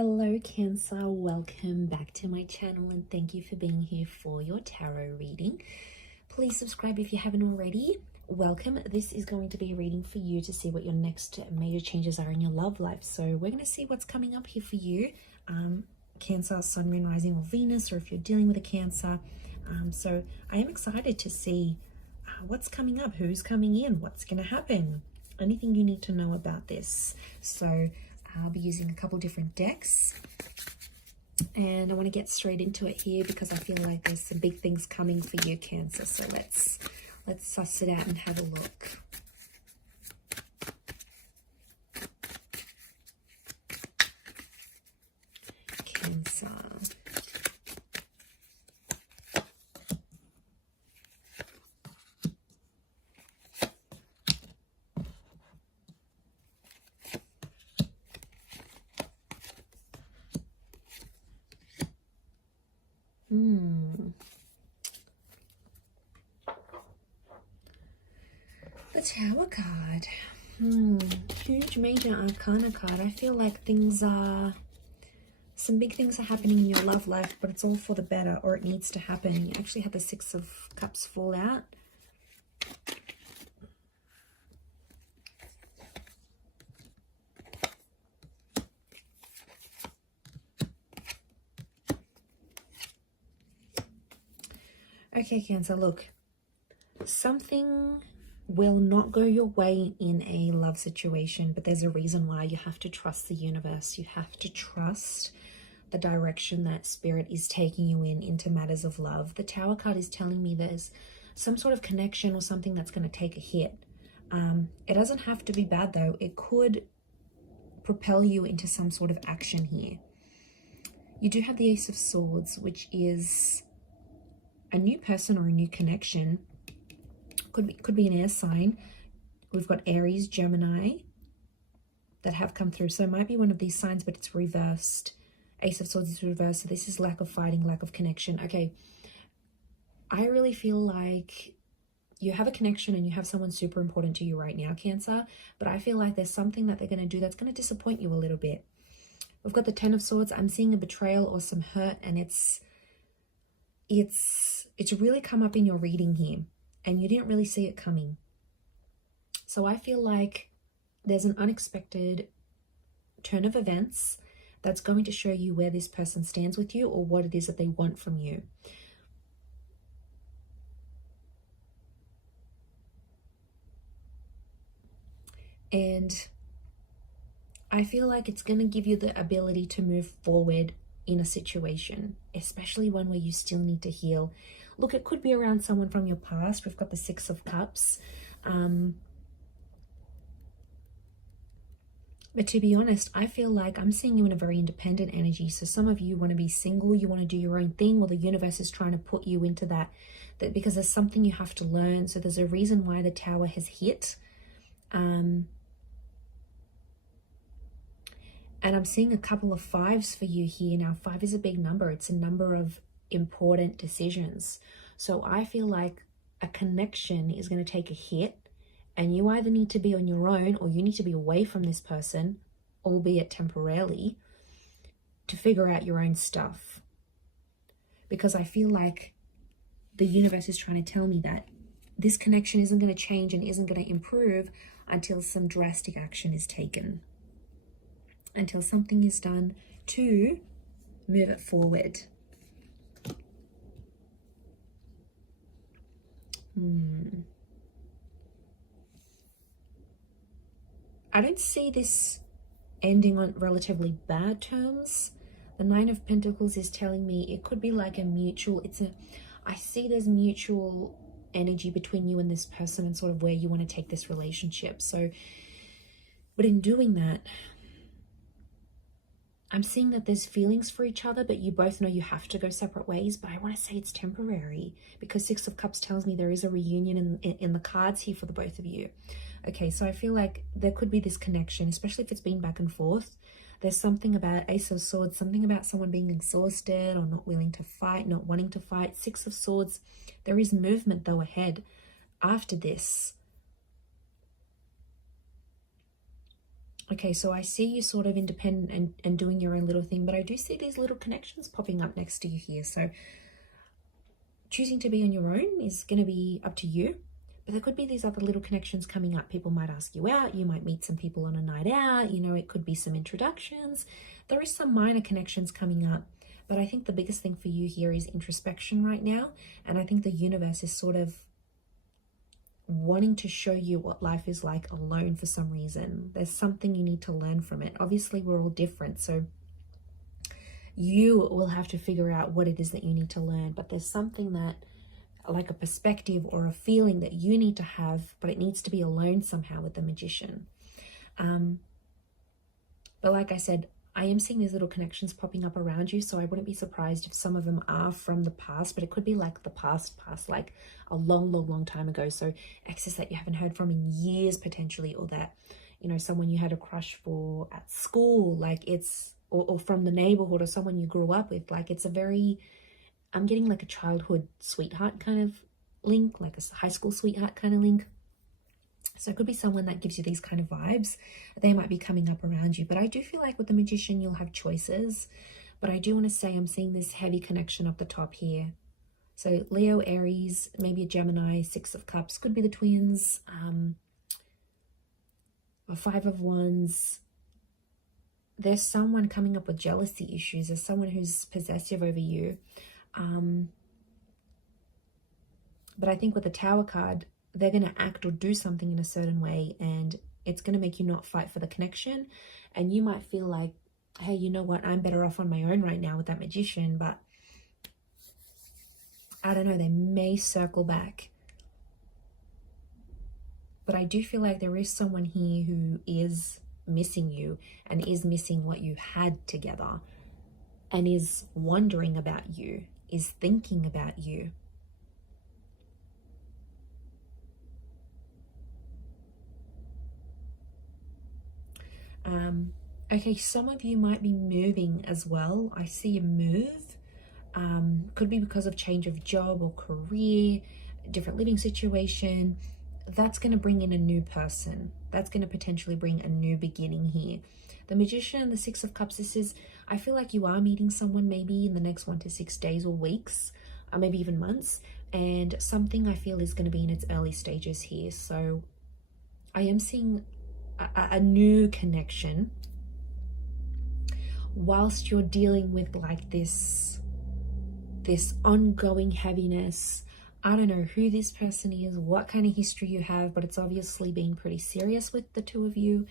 Hello Cancer, welcome back to my channel and thank you for being here for your tarot reading. Please subscribe if you haven't already. Welcome. This is going to be a reading for you to see what your next major changes are in your love life. So we're going to see what's coming up here for you. Cancer, Sun, Moon, Rising or Venus, or if you're dealing with a Cancer. So I am excited to see what's coming up, who's coming in, what's going to happen, anything you need to know about this. So I'll be using a couple different decks and I want to get straight into it here because I feel like there's some big things coming for you, Cancer. So let's suss it out and have a look. Cancer. The Tower card. Huge major arcana card. I feel like some big things are happening in your love life, but it's all for the better, or it needs to happen. You actually had the Six of Cups fall out. Okay, Cancer, look. Something will not go your way in a love situation, but there's a reason why. You have to trust the universe. You have to trust the direction that Spirit is taking you into matters of love. The Tower card is telling me there's some sort of connection or something that's going to take a hit. It doesn't have to be bad though. It could propel you into some sort of action here. You do have the Ace of Swords, which is a new person or a new connection. Could be an air sign. We've got Aries, Gemini that have come through. So it might be one of these signs, but it's reversed. Ace of Swords is reversed. So this is lack of fighting, lack of connection. Okay. I really feel like you have a connection and you have someone super important to you right now, Cancer. But I feel like there's something that they're going to do that's going to disappoint you a little bit. We've got the Ten of Swords. I'm seeing a betrayal or some hurt, and it's really come up in your reading here. And you didn't really see it coming. So I feel like there's an unexpected turn of events that's going to show you where this person stands with you or what it is that they want from you. And I feel like it's going to give you the ability to move forward in a situation, especially one where you still need to heal. Look, it could be around someone from your past. We've got the Six of Cups. But to be honest, I feel like I'm seeing you in a very independent energy. So some of you want to be single, you want to do your own thing, or the universe is trying to put you into that because there's something you have to learn. So there's a reason why the Tower has hit. And I'm seeing a couple of fives for you here. Now, 5 is a big number. It's a number of important decisions. So I feel like a connection is going to take a hit, and you either need to be on your own or you need to be away from this person, albeit temporarily, to figure out your own stuff. Because I feel like the universe is trying to tell me that this connection isn't going to change and isn't going to improve until some drastic action is taken, until something is done to move it forward. I don't see this ending on relatively bad terms. The Nine of Pentacles is telling me it could be like a mutual, I see there's mutual energy between you and this person and sort of where you want to take this relationship. So, but in doing that, I'm seeing that there's feelings for each other, but you both know you have to go separate ways. But I want to say it's temporary because Six of Cups tells me there is a reunion in the cards here for the both of you. Okay, so I feel like there could be this connection, especially if it's been back and forth. There's something about Ace of Swords, something about someone being exhausted or not willing to fight, not wanting to fight. Six of Swords, there is movement though ahead after this. Okay, so I see you sort of independent and doing your own little thing, but I do see these little connections popping up next to you here. So choosing to be on your own is going to be up to you, but there could be these other little connections coming up. People might ask you out, you might meet some people on a night out, you know, it could be some introductions. There is some minor connections coming up, but I think the biggest thing for you here is introspection right now. And I think the universe is sort of wanting to show you what life is like alone for some reason. There's something you need to learn from it. Obviously, we're all different, so you will have to figure out what it is that you need to learn, but there's something that, like a perspective or a feeling that you need to have, but it needs to be alone somehow with the Magician. But like I said, I am seeing these little connections popping up around you, so I wouldn't be surprised if some of them are from the past, but it could be like the past, like a long time ago. So exes that you haven't heard from in years potentially, or that, you know, someone you had a crush for at school, like it's, or from the neighborhood, or someone you grew up with. Like it's a very, I'm getting like a childhood sweetheart kind of link, like a high school sweetheart kind of link. So it could be someone that gives you these kind of vibes. They might be coming up around you. But I do feel like with the Magician, you'll have choices. But I do want to say I'm seeing this heavy connection up the top here. So Leo, Aries, maybe a Gemini, Six of Cups. Could be the twins. A Five of Wands. There's someone coming up with jealousy issues. There's someone who's possessive over you. But I think with the Tower card, they're going to act or do something in a certain way, and it's going to make you not fight for the connection. And you might feel like, hey, you know what, I'm better off on my own right now with that Magician, but I don't know, they may circle back. But I do feel like there is someone here who is missing you and is missing what you had together, and is wondering about you, is thinking about you. Okay, some of you might be moving as well. I see a move. Could be because of change of job or career, different living situation. That's going to bring in a new person. That's going to potentially bring a new beginning here. The Magician, the Six of Cups, this is, I feel like you are meeting someone maybe in the next 1 to 6 days or weeks, or maybe even months. And something I feel is going to be in its early stages here. So I am seeing a new connection whilst you're dealing with like this ongoing heaviness. I don't know who this person is, what kind of history you have, but it's obviously been pretty serious with the two of you,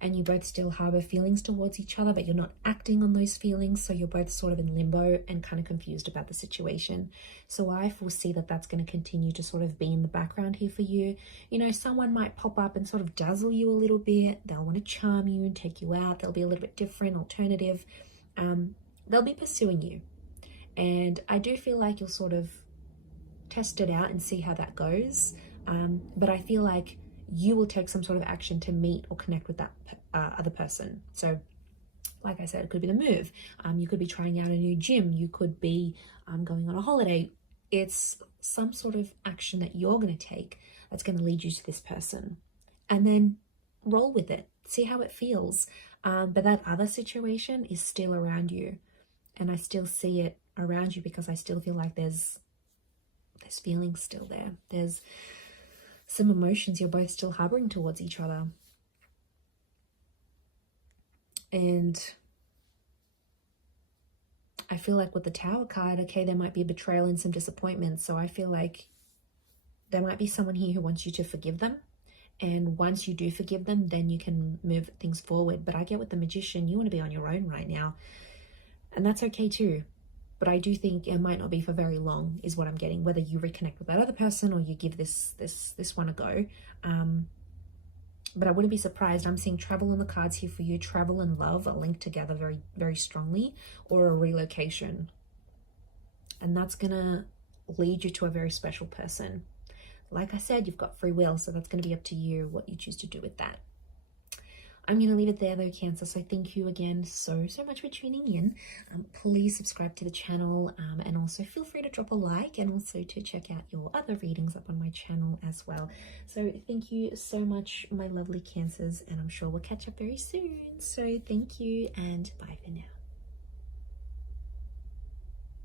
and you both still harbor feelings towards each other, but you're not acting on those feelings, so you're both sort of in limbo and kind of confused about the situation. So I foresee that that's going to continue to sort of be in the background here for you. You know, someone might pop up and sort of dazzle you a little bit. They'll want to charm you and take you out. They'll be a little bit different, alternative. They'll be pursuing you. And I do feel like you'll sort of test it out and see how that goes. But I feel like you will take some sort of action to meet or connect with that other person. So like I said, it could be the move. You could be trying out a new gym. You could be going on a holiday. It's some sort of action that you're going to take that's going to lead you to this person. And then roll with it. See how it feels. But that other situation is still around you. And I still see it around you because I still feel like there's feelings still there. There's some emotions you're both still harboring towards each other. And I feel like with the Tower card, okay, there might be a betrayal and some disappointment. So I feel like there might be someone here who wants you to forgive them. And once you do forgive them, then you can move things forward. But I get with the Magician, you want to be on your own right now. And that's okay too. But I do think it might not be for very long is what I'm getting, whether you reconnect with that other person or you give this one a go. But I wouldn't be surprised. I'm seeing travel on the cards here for you. Travel and love are linked together very, very strongly, or a relocation. And that's going to lead you to a very special person. Like I said, you've got free will, so that's going to be up to you what you choose to do with that. I'm going to leave it there though, Cancer. So thank you again so much for tuning in. Please subscribe to the channel, and also feel free to drop a like, and also to check out your other readings up on my channel as well. So thank you so much, my lovely Cancers, and I'm sure we'll catch up very soon. So thank you, and bye for now.